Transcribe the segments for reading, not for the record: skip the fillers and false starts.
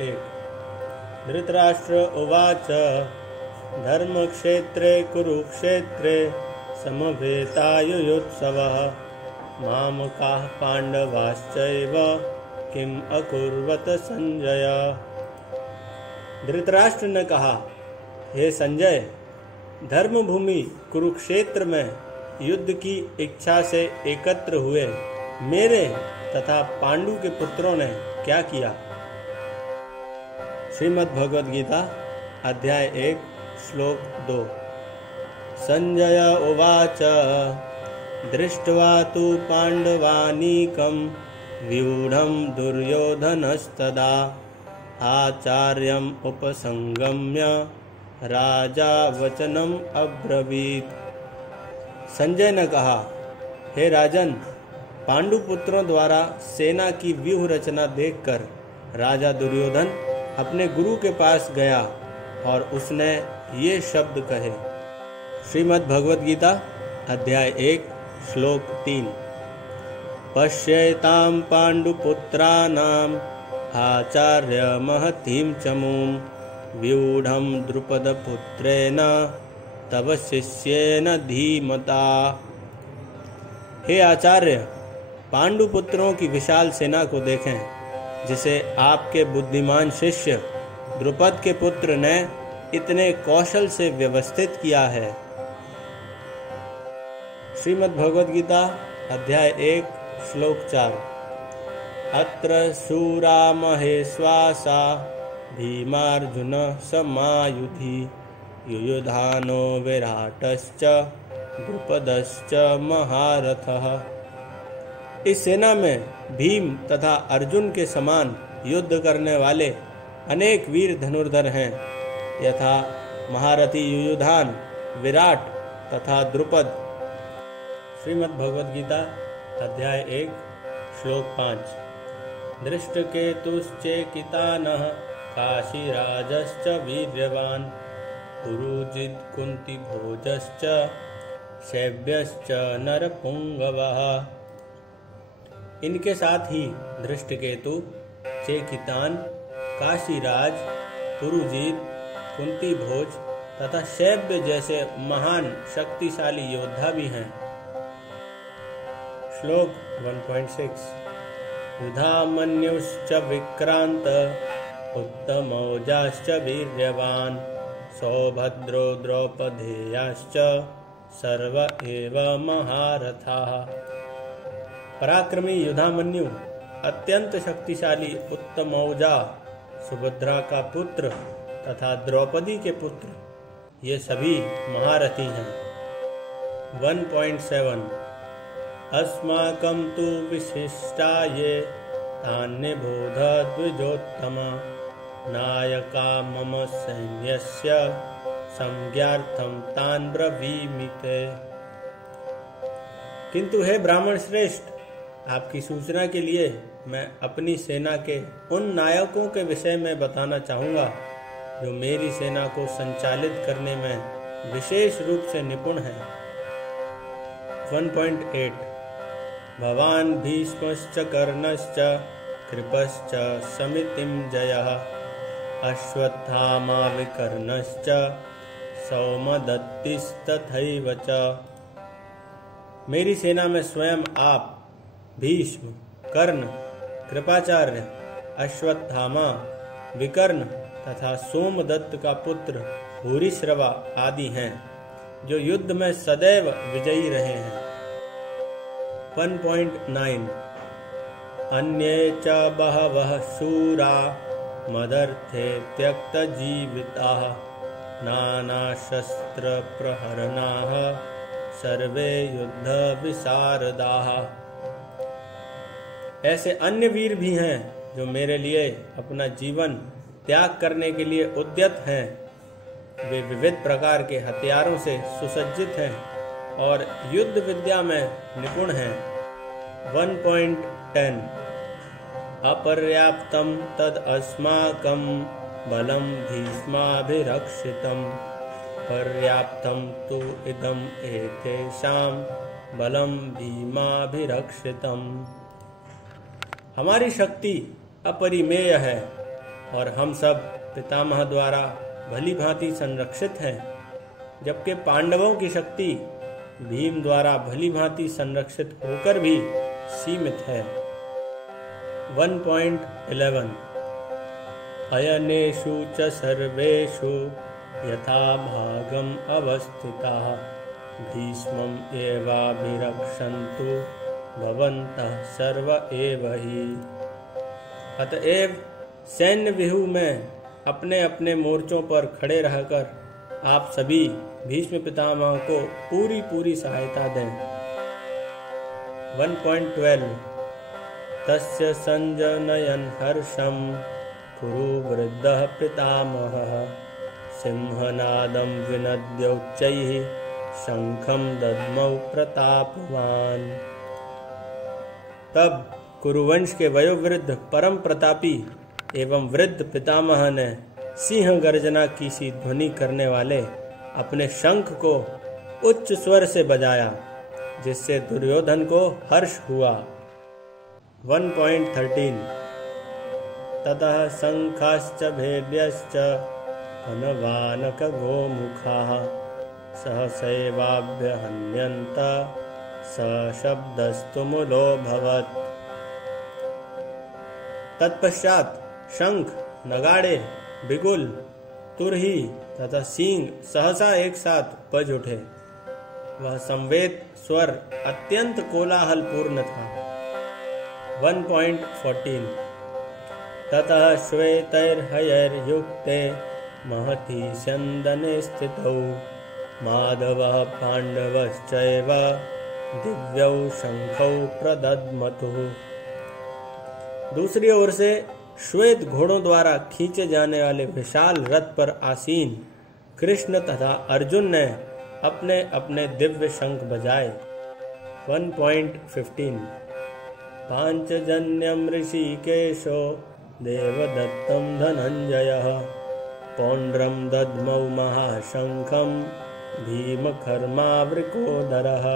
1। धृतराष्ट्र उवाच धर्मक्षेत्रे कुरुक्षेत्रे समवेतायुयुत्सवः मामकाः पांडवाश्चैव किम अकुर्वत संजय। धृतराष्ट्र ने कहा, हे संजय, धर्मभूमि कुरुक्षेत्र में युद्ध की इच्छा से एकत्र हुए मेरे तथा पांडु के पुत्रों ने क्या किया। श्रीमद् भगवद गीता अध्याय 1 श्लोक 2। संजय उवाच दृष्ट्वा तु पांडवानीकं व्यूढं दुर्योधनस्तदा आचार्यम् उपसंगम्य राजा वचनम अब्रवीत। संजय ने कहा, हे राजन, पांडु पुत्रों द्वारा सेना की व्यूह रचना देखकर राजा दुर्योधन अपने गुरु के पास गया और उसने ये शब्द कहे। श्रीमद् भगवद गीता अध्याय 1 श्लोक 3। पश्येतां पांडुपुत्राणाम् आचार्य महतीं चमूं व्यूढं द्रुपदपुत्रेण तव शिष्येन धीमता। हे आचार्य, पांडुपुत्रों की विशाल सेना को देखें, जिसे आपके बुद्धिमान शिष्य द्रुपद के पुत्र ने इतने कौशल से व्यवस्थित किया है। श्रीमद् भगवद गीता अध्याय 1 श्लोक 4। अत्र शूरा महेश्वासा भीमार्जुन समायुधि युयुधानो विराटश्च द्रुपदश्च महारथः। इस सेना में भीम तथा अर्जुन के समान युद्ध करने वाले अनेक वीर धनुर्धर हैं, यथा महारथी युयुधान, विराट तथा द्रुपद। श्रीमद् भगवद गीता अध्याय 1 श्लोक 5। दृष्टकेतुश्चेकितानः काशीराजश्च वीर्यवान् पुरुजित् कुन्तिभोजश्च शैब्यश्च नरपुंगवः। इनके साथ ही दृष्टकेतु, चेकितान, काशीराज, पुरुजीत, कुंतीभोज तथा शैब्य जैसे महान शक्तिशाली योद्धा भी हैं। श्लोक 1.6। युधामन्युश्च विक्रांत उत्तमौजाश्च वीर्यवान् सौभद्रो द्रौपदेयाश्च सर्व एव महारथाः। पराक्रमी युधामन्यु, अत्यंत शक्तिशाली उत्तमौजा, सुभद्रा का पुत्र तथा द्रौपदी के पुत्र, ये सभी महारथी हैं। 1.7। अस्माकं तु विशिष्टा ये तान्यबोध द्विजोत्तम नायका मम सैन्यस्य संज्ञार्थं तान् ब्रवीमिते। किंतु हे ब्राह्मण श्रेष्ठ, आपकी सूचना के लिए मैं अपनी सेना के उन नायकों के विषय में बताना चाहूँगा जो मेरी सेना को संचालित करने में विशेष रूप से निपुण हैं। 1.8। भवान् भीष्मश्च कर्णश्च कृपश्च समितिं जयः अश्वत्थामा विकर्णश्च सौमदत्तिस्तथैव च। मेरी सेना में स्वयं आप, भीष्म, कर्ण, कृपाचार्य, अश्वत्थामा, विकर्ण तथा सोमदत्त का पुत्र भूरिश्रवा आदि हैं, जो युद्ध में सदैव विजयी रहे हैं। 1.9। अन्ये च बहवः शूरा मदर्थे त्यक्तजीविताः नानाशस्त्र प्रहरणाः सर्वे युद्ध विशारदाः। ऐसे अन्य वीर भी हैं जो मेरे लिए अपना जीवन त्याग करने के लिए उद्यत हैं। वे विविध प्रकार के हथियारों से सुसज्जित हैं और युद्ध विद्या में निपुण हैं। 1.10। अपर्याप्तं तद अस्माकं बलं भीष्माभिरक्षितं पर्याप्तं तु इदम् एतेषां बलं भीमाभिरक्षितम्। हमारी शक्ति अपरिमेय है, और हम सब पितामह द्वारा भली भांति संरक्षित हैं, जबकि पांडवों की शक्ति भीम द्वारा भली भांति संरक्षित होकर भी सीमित है। 1.11 अयनेषु च सर्वेषु यथा भागम अवस्थिताः भीष्मं एवाभिरक्षन्तु भवन्तः सर्व एव ही। अतएव सैन्य व्यूह में अपने अपने मोर्चों पर खड़े रहकर आप सभी भीष्म पितामह को पूरी सहायता दें। 1.12 तस्य संजनयन् हर्षं कुरु वृद्धः पितामहः सिंहनादं विनद्य उच्चैः शंखं दद्मौ प्रतापवान। तब कुरुवंश के वयोवृद्ध परम प्रतापी एवं वृद्ध पितामह ने सिंह गर्जना की सी ध्वनि करने वाले अपने शंख को उच्च स्वर से बजाया, जिससे दुर्योधन को हर्ष हुआ। 1.13 ततः शंखाश्च भेद्यश्च हनवानक गोमुखाः सहसैवाभ्यहन्यन्त सशब्दस्तुमुलोऽभवत्। तत्पश्चात शंख, नगाड़े, बिगुल, तुरही तथा सींग सहसा एक साथ बज उठे। वह संवेद स्वर अत्यंत कोलाहल पूर्ण था। 1.14 ततः श्वेतैर्हयैर्युक्ते महती स्यन्दने स्थितौ माधवः पाण्डवश्चैव दिव्यौ शंखौ प्रदद्मतुः। दूसरी ओर से श्वेत घोड़ों द्वारा खींचे जाने वाले विशाल रथ पर आसीन कृष्ण तथा अर्जुन ने अपने अपने दिव्य शंख बजाए। 1.15 पांचजन्यम ऋषिकेशो देवदत्तं धनंजयः पौंड्रम दद्मौ महाशंखं भीमकर्मावृकोदरः।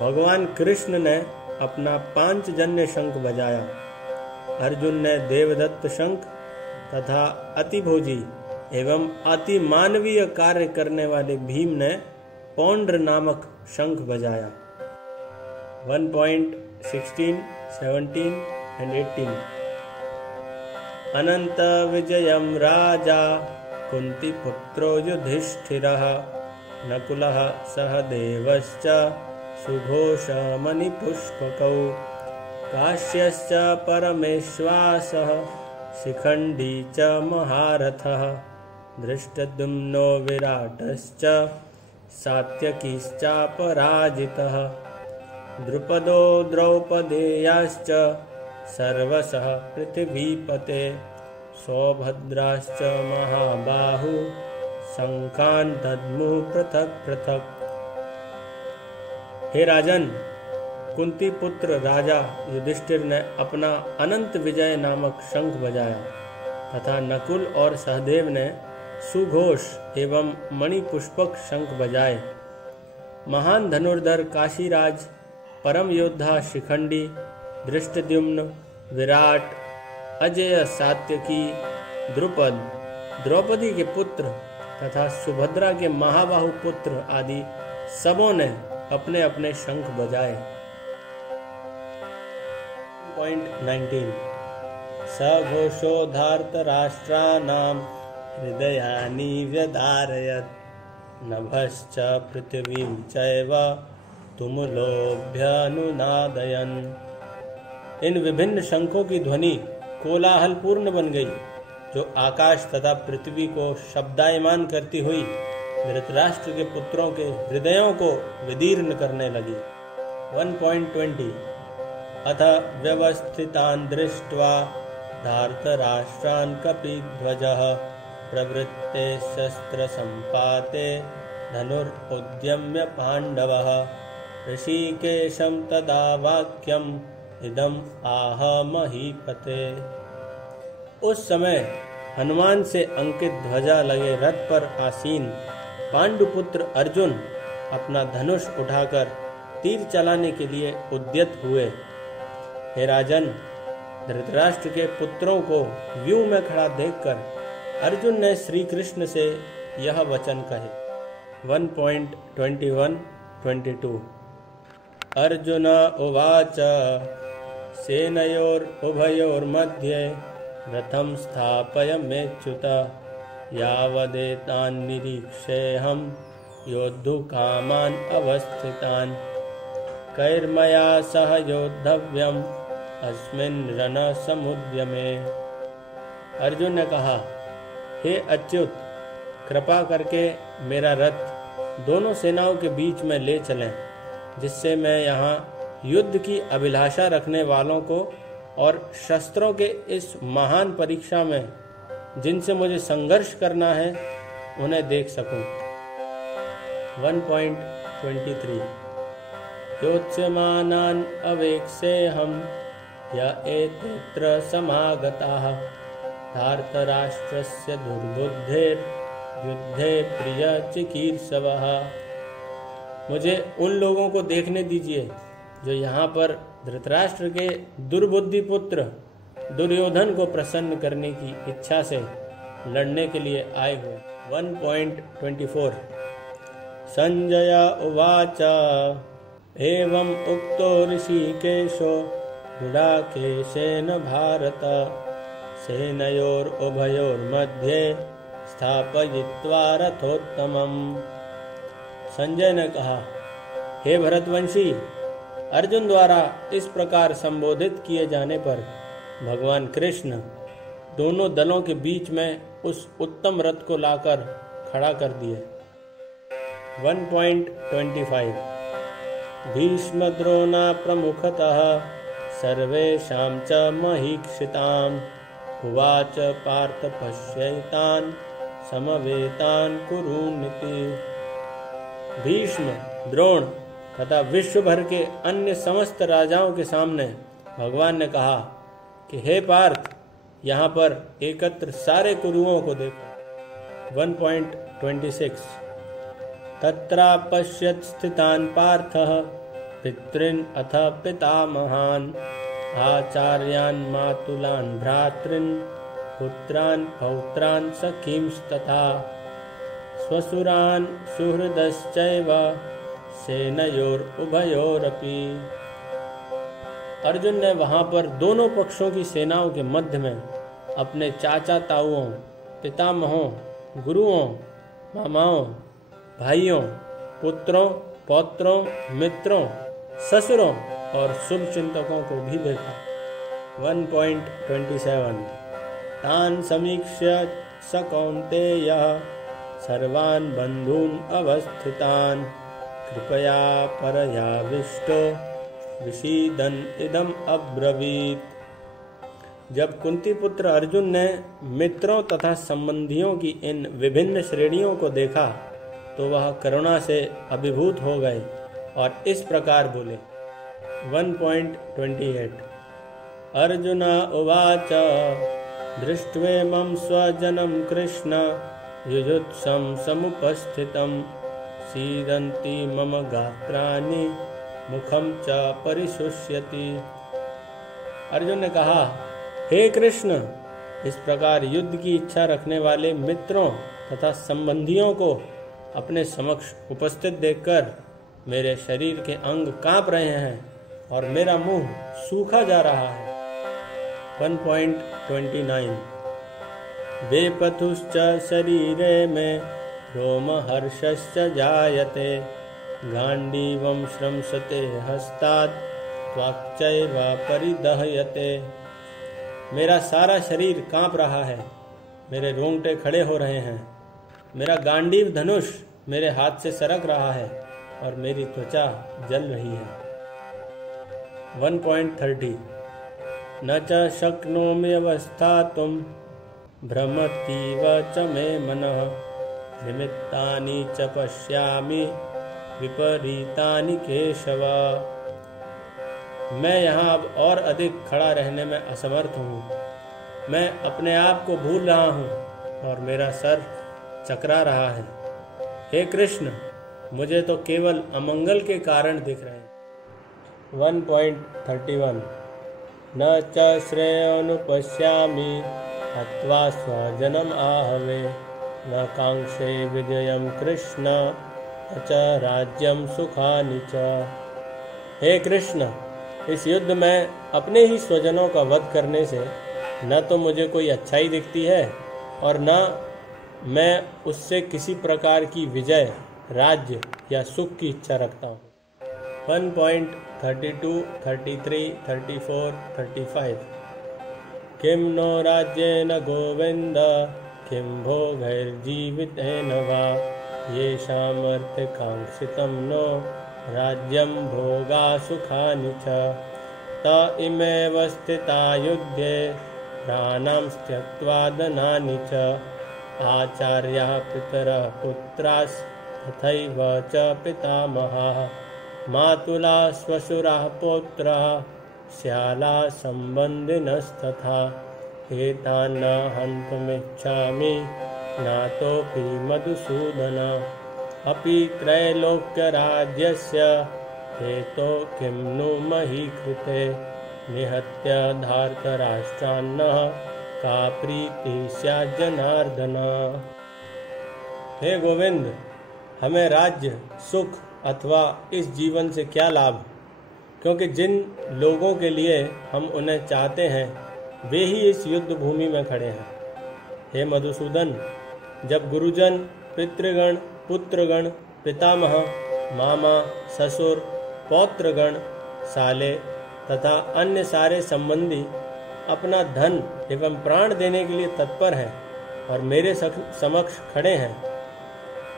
भगवान कृष्ण ने अपना पांचजन्य शंख बजाया। अर्जुन ने देवदत्त शंख तथा अतिभोजी एवं अति मानवीय कार्य करने वाले भीम ने पौंड्र नामक शंख बजाया। 1.16, 17 and 18 अनंत विजयम राजा कुंती पुत्रो युधिष्ठिरः नकुलः सहदेवश्च सुघोषमणिपुष्पकौ काश्यश्च परमेश्वासः शिखण्डी च महारथः धृष्टद्युम्नो विराटश्च सात्यकीश्चापराजितः द्रुपदो द्रौपदेयाश्च सर्वशः पृथिवीपते सौभद्राश्च महाबाहु शंखान् दद्मुः पृथक् पृथक्। हे राजन, कुंती पुत्र राजा युधिष्ठिर ने अपना अनंत विजय नामक शंख बजाया तथा नकुल और सहदेव ने सुघोष एवं मणिपुष्पक शंख बजाए। महान धनुर्धर काशीराज, परम योद्धा शिखंडी, धृष्टद्युम्न, विराट, अजय सात्यकी, द्रुपद, द्रौपदी के पुत्र तथा सुभद्रा के महाबाहु पुत्र आदि सबों ने अपने अपने शंख बजाए। 19 सघोषो धार्तराष्ट्राणां हृदयानि व्यधारयत् नभश्च पृथिवीं चैव तुमुलोऽभ्यनुनादयन्। इन विभिन्न शंखों की ध्वनि कोलाहल पूर्ण बन गई, जो आकाश तथा पृथ्वी को शब्दायमान करती हुई धृतराष्ट्र के पुत्रों के हृदयों को विदीर्ण करने लगी। 1.20 अथ व्यवस्थितान् दृष्ट्वा धार्तराष्ट्रान् कपिध्वजः प्रवृत्ते शस्त्रसम्पाते धनुरुद्यम्य पाण्डवः ऋषिकेशं तदा वाक्यम् इदम् आह महीपते। उस समय हनुमान से अंकित ध्वजा लगे रथ पर आसीन पांडुपुत्र अर्जुन अपना धनुष उठाकर तीर चलाने के लिए उद्यत हुए। हे राजन, धृतराष्ट्र के पुत्रों को व्यूह में खड़ा देखकर अर्जुन ने श्री कृष्ण से यह वचन कहे। 1.21-22 अर्जुन उवाच सेनयोरुभयोर्मध्ये रथं स्थापयमेच्युत यावदेतान् निरीक्षेऽहं योद्धुकामान् अवस्थितान् कैर्मया सह योद्धव्यम् अस्मिन् रणसमुद्यमे। अर्जुन ने कहा, हे अच्युत, कृपा करके मेरा रथ दोनों सेनाओं के बीच में ले चलें, जिससे मैं यहाँ युद्ध की अभिलाषा रखने वालों को और शस्त्रों के इस महान परीक्षा में जिनसे मुझे संघर्ष करना है उन्हें देख सकूं। 1.23 योत्स्यमानान् अवेक्ष्येऽहं य एतेऽत्र समागताः धार्तराष्ट्रस्य दुर्बुद्धेर्युद्धे प्रियचिकीर्षवः। मुझे उन लोगों को देखने दीजिए जो यहाँ पर धृतराष्ट्र के दुर्बुद्धि पुत्र दुर्योधन को प्रसन्न करने की इच्छा से लड़ने के लिए आए हुए। 1.24 संजय उवाच एवं उक्तो ऋषिकेशो गुडाकेशेन भारत सेनयोरुभयोर्मध्ये स्थापयित्वा रथोत्तमम्। संजय ने कहा, हे भरतवंशी, अर्जुन द्वारा इस प्रकार संबोधित किए जाने पर भगवान कृष्ण दोनों दलों के बीच में उस उत्तम रथ को लाकर खड़ा कर दिए। 1.25 भीष्म द्रोणा प्रमुखतः सर्वेषां च महीक्षिताम् उवाच पार्थ पश्यैतान् समवेतान् कुरूनिति। भीष्म, द्रोण तथा विश्व भर के अन्य समस्त राजाओं के सामने भगवान ने कहा कि हे पार्थ, यहाँ पर एकत्र सारे कुरुओं को देखो। 1.26 तत्रापश्यत् स्थितान् पार्थः पितॄन् अथ पितामहान् आचार्यान् मातुलान् भ्रातॄन् पुत्रान् पौत्रान् सखींस्तथा स्वसुरान् सुहृदश्चैव सेनयोरुभयोरपि। अर्जुन ने वहां पर दोनों पक्षों की सेनाओं के मध्य में अपने चाचा ताऊओं, पितामहों, गुरुओं, मामाओं, भाइयों, पुत्रों, पौत्रों, मित्रों, ससुरों और शुभ चिंतकों को भी देखा। 1.27 तान् समीक्ष्य स कौन्तेयः सर्वान् बन्धून् अवस्थितान् कृपया परयाविष्टो विषीदन् इदम् अब्रवीत्। जब कुंती पुत्र अर्जुन ने मित्रों तथा संबंधियों की इन विभिन्न श्रेणियों को देखा तो वह करुणा से अभिभूत हो गए और इस प्रकार बोले। 1.28 अर्जुन उवाच दृष्ट्वेमं स्वजनं कृष्ण युयुत्सं समुपस्थितं सीदन्ति मम गात्राणि मुखं च परिशुष्यति। अर्जुन ने कहा, हे कृष्ण, इस प्रकार युद्ध की इच्छा रखने वाले मित्रों तथा संबंधियों को अपने समक्ष उपस्थित देखकर मेरे शरीर के अंग कांप रहे हैं और मेरा मुंह सूखा जा रहा है। 1.29 वेपथुश्च शरीरे में रोमहर्षश्च जायते गांडीवं श्रंसते हस्तात् त्वक्चैव परिदह्यते। मेरा सारा शरीर कांप रहा है, मेरे रोंगटे खड़े हो रहे हैं, मेरा गांडीव धनुष मेरे हाथ से सरक रहा है और मेरी त्वचा जल रही है। 1.30 न च शक्नोमि अवस्थातुं भ्रमतीव च मे मनः निमित्तानि च पश्यामि विपरीतानि केशव। मैं यहाँ अब और अधिक खड़ा रहने में असमर्थ हूँ। मैं अपने आप को भूल रहा हूँ और मेरा सर चकरा रहा है। हे कृष्ण, मुझे तो केवल अमंगल के कारण दिख रहे हैं। 1.31 न च श्रेयोनुपश्यामि हत्वा स्वजनम आहवे न कांक्षे विजयम कृष्ण न च राज्यम सुखानि च। हे कृष्ण, इस युद्ध में अपने ही स्वजनों का वध करने से न तो मुझे कोई अच्छाई दिखती है और न मैं उससे किसी प्रकार की विजय, राज्य या सुख की इच्छा रखता हूँ। 1.32, 33, 34, 35 किं नो राज्येन गोविंद किं भोगैर्जीवितेन वा येषामर्थकांक्षितं नो राज्यं भोगा सुखानि च त इमेव स्थिता युद्धे प्राणां त्यक्त्वा धनानि च आचार्याः पितरः पुत्रास्तथैव च पितामहाः मातुला श्वशुराः पौत्राः श्याला सम्बन्धिनस्तथा एतान् न हन्तुमिच्छामि नातोऽपि मधुसूदन अपि त्रैलोक्यराज्यस्य हेतो किं नु मही कृते निहत्य धार्तराष्ट्रान्नः का प्रीति स्यात् जनार्दन। हे गोविंद, हमें राज्य, सुख अथवा इस जीवन से क्या लाभ, क्योंकि जिन लोगों के लिए हम उन्हें चाहते हैं वे ही इस युद्ध भूमि में खड़े हैं। हे मधुसूदन, जब गुरुजन, पितृगण, पुत्रगण, पितामह, मामा, ससुर, पौत्रगण, साले तथा अन्य सारे संबंधी अपना धन एवं प्राण देने के लिए तत्पर हैं और मेरे समक्ष खड़े हैं,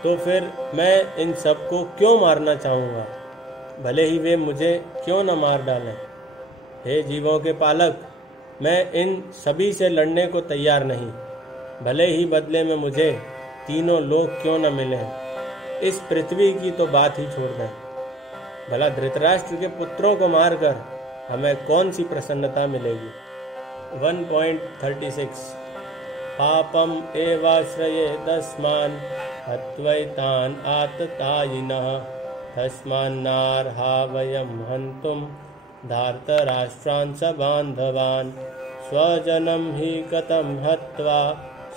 तो फिर मैं इन सबको क्यों मारना चाहूँगा, भले ही वे मुझे क्यों न मार डालें। हे जीवों के पालक, मैं इन सभी से लड़ने को तैयार नहीं, भले ही बदले में मुझे तीनों लोग क्यों न मिलें। इस पृथ्वी की तो बात ही छोड़ दें। भला धृतराष्ट्र के पुत्रों को मारकर हमें कौन सी प्रसन्नता मिलेगी। 1.36 पापम एवाश्रये दस्मान हत्वैतान आततायिनः तस्मान्नार्हा वयं हन्तुं धार्तराष्ट्रान् सबान्धवान् स्वजनं हि कथं हत्वा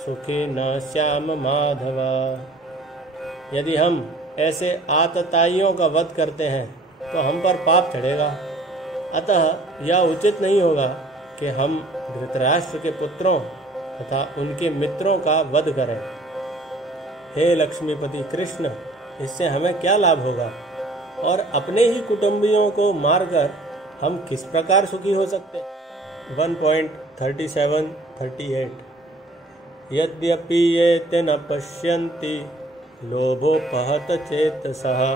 सुखी न श्याम माधव। यदि हम ऐसे आतताइयों का वध करते हैं तो हम पर पाप चढ़ेगा, अतः यह उचित नहीं होगा कि हम धृतराष्ट्र के पुत्रों तथा उनके मित्रों का वध करें। हे लक्ष्मीपति कृष्ण, इससे हमें क्या लाभ होगा और अपने ही कुटुंबियों को मारकर हम किस प्रकार सुखी हो सकते। 1.37, 38 यद्यपि ये ते न पश्यन्ति लोभोपहत चेतसः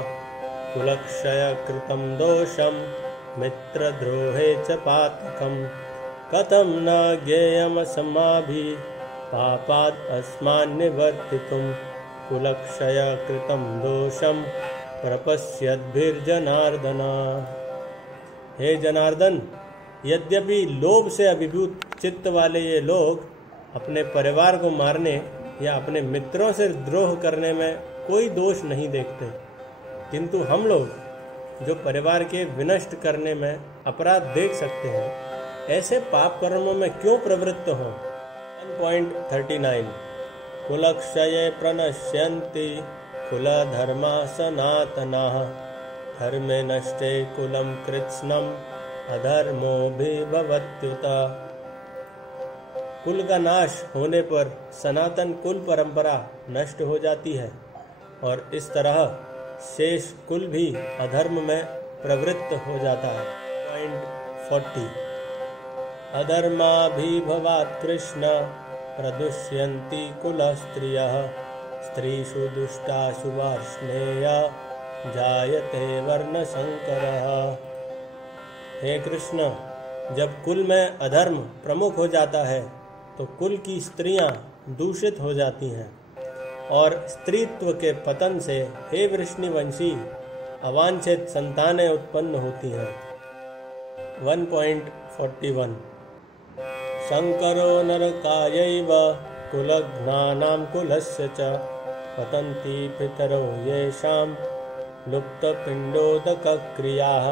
कुलक्षय कृतं दोषं मित्रद्रोहे च पातकं कथं न ज्ञेयमस्माभिः पापात् अस्मान् निवर्तितुं कुलक्षय कृतं दोषं प्रपश्यद्भिर्जनार्दन। हे जनार्दन, यद्यपि लोभ से अभिभूत चित्त वाले ये लोग अपने परिवार को मारने या अपने मित्रों से द्रोह करने में कोई दोष नहीं देखते, किंतु हम लोग जो परिवार के विनष्ट करने में अपराध देख सकते हैं, ऐसे पाप कर्मों में क्यों प्रवृत्त हों। 1.39 कुलक्षये प्रणश्यन्ति कुलधर्मा सनातनाः धर्मे नष्टे कुलं कृत्स्नम् अधर्मोऽभिभवत्युत। कुल का नाश होने पर सनातन कुल परंपरा नष्ट हो जाती है और इस तरह शेष कुल भी अधर्म में प्रवृत्त हो जाता है। 40 अधर्माभिभवात् कृष्ण प्रदुष्यन्ति कुलस्त्रियः स्त्रीषु दुष्टासु वार्ष्णेय जायते वर्णशंकरः। हे कृष्ण, जब कुल में अधर्म प्रमुख हो जाता है तो कुल की स्त्रियां दूषित हो जाती हैं और स्त्रीत्व के पतन से हे वृष्णिवंशी अवांछित संतानें उत्पन्न होती हैं। 1.41 शंकरो नरकायैव कुलघ्नानां कुलस्य च पतन्ति पितरो येषां लुप्तपिण्डोदकक्रियाः।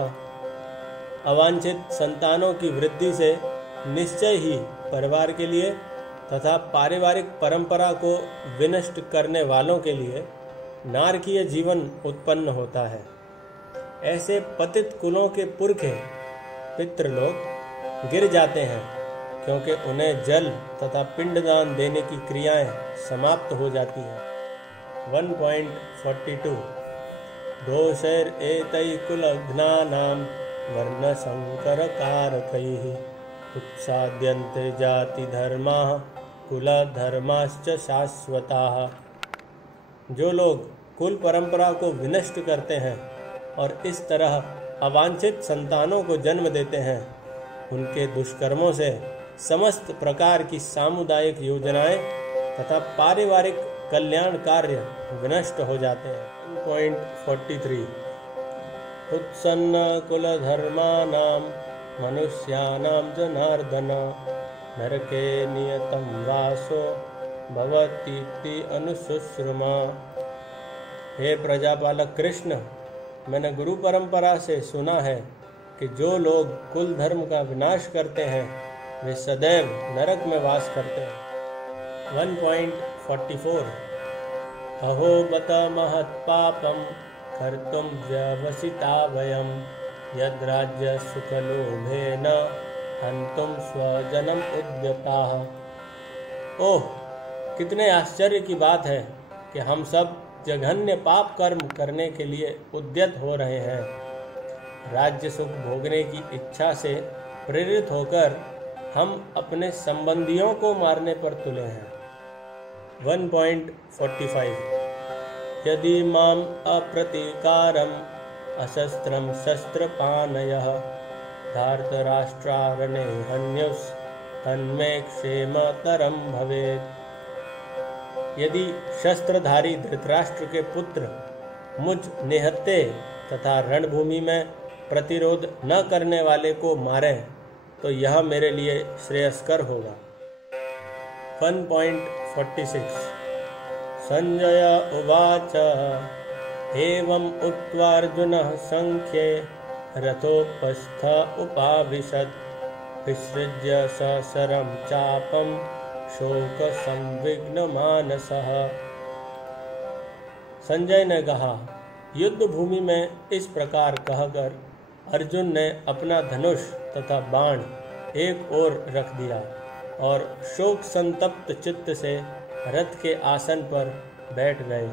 अवांछित संतानों की वृद्धि से निश्चय ही परिवार के लिए तथा पारिवारिक परंपरा को विनष्ट करने वालों के लिए नारकीय जीवन उत्पन्न होता है। ऐसे पतित कुलों के पुरखे पितृलोक गिर जाते हैं, क्योंकि उन्हें जल तथा पिंडदान देने की क्रियाएं समाप्त हो जाती हैं। 1.42 दोषैर एतैः कुलघ्नानां वर्णसंकरकारकैः उत्साद्यन्ते जातिधर्माः कुलधर्माश्च शाश्वताः। जो लोग कुल परंपरा को विनष्ट करते हैं और इस तरह अवांछित संतानों को जन्म देते हैं, उनके दुष्कर्मों से समस्त प्रकार की सामुदायिक योजनाएं तथा पारिवारिक कल्याण कार्य विनष्ट हो जाते हैं। 1.43 उत्सन्न कुलधर्माणां मनुष्याणां जनार्दन नरके नियतं वासो भवतीति अनुशुश्रुमा। हे प्रजापालक कृष्ण, मैंने गुरु परंपरा से सुना है कि जो लोग कुल धर्म का विनाश करते हैं वे सदैव नरक में वास करते हैं। 1.44 अहो बत महत्पापं कर्तुं व्यवसिता वयं यद्राज्य सुखलोभेन हन्तुं स्वजनम उद्यताः। ओह, कितने आश्चर्य की बात है कि हम सब जघन्य पाप कर्म करने के लिए उद्यत हो रहे हैं। राज्य सुख भोगने की इच्छा से प्रेरित होकर हम अपने संबंधियों को मारने पर तुले हैं। 1.45 यदि माम अप्रतीकारम अशस्त्रम शस्त्रपाणयः धार्तराष्ट्रारणे हन्युस् तन्मे क्षेमतरम भवेत्। यदि शस्त्रधारी धृतराष्ट्र के पुत्र मुझ निहत्ते तथा रणभूमि में प्रतिरोध न करने वाले को मारें तो यह मेरे लिए श्रेयस्कर होगा। 1.46 संजय उवाच एवं उक्त्वा अर्जुनः संख्ये रथोपस्थ उपाविशत् विसृज्य सशरं चापं शोक संविघ्न मानसः। संजय ने कहा, युद्ध भूमि में इस प्रकार कहकर अर्जुन ने अपना धनुष तथा बाण एक ओर रख दिया और शोक संतप्त चित्त से रथ के आसन पर बैठ गए।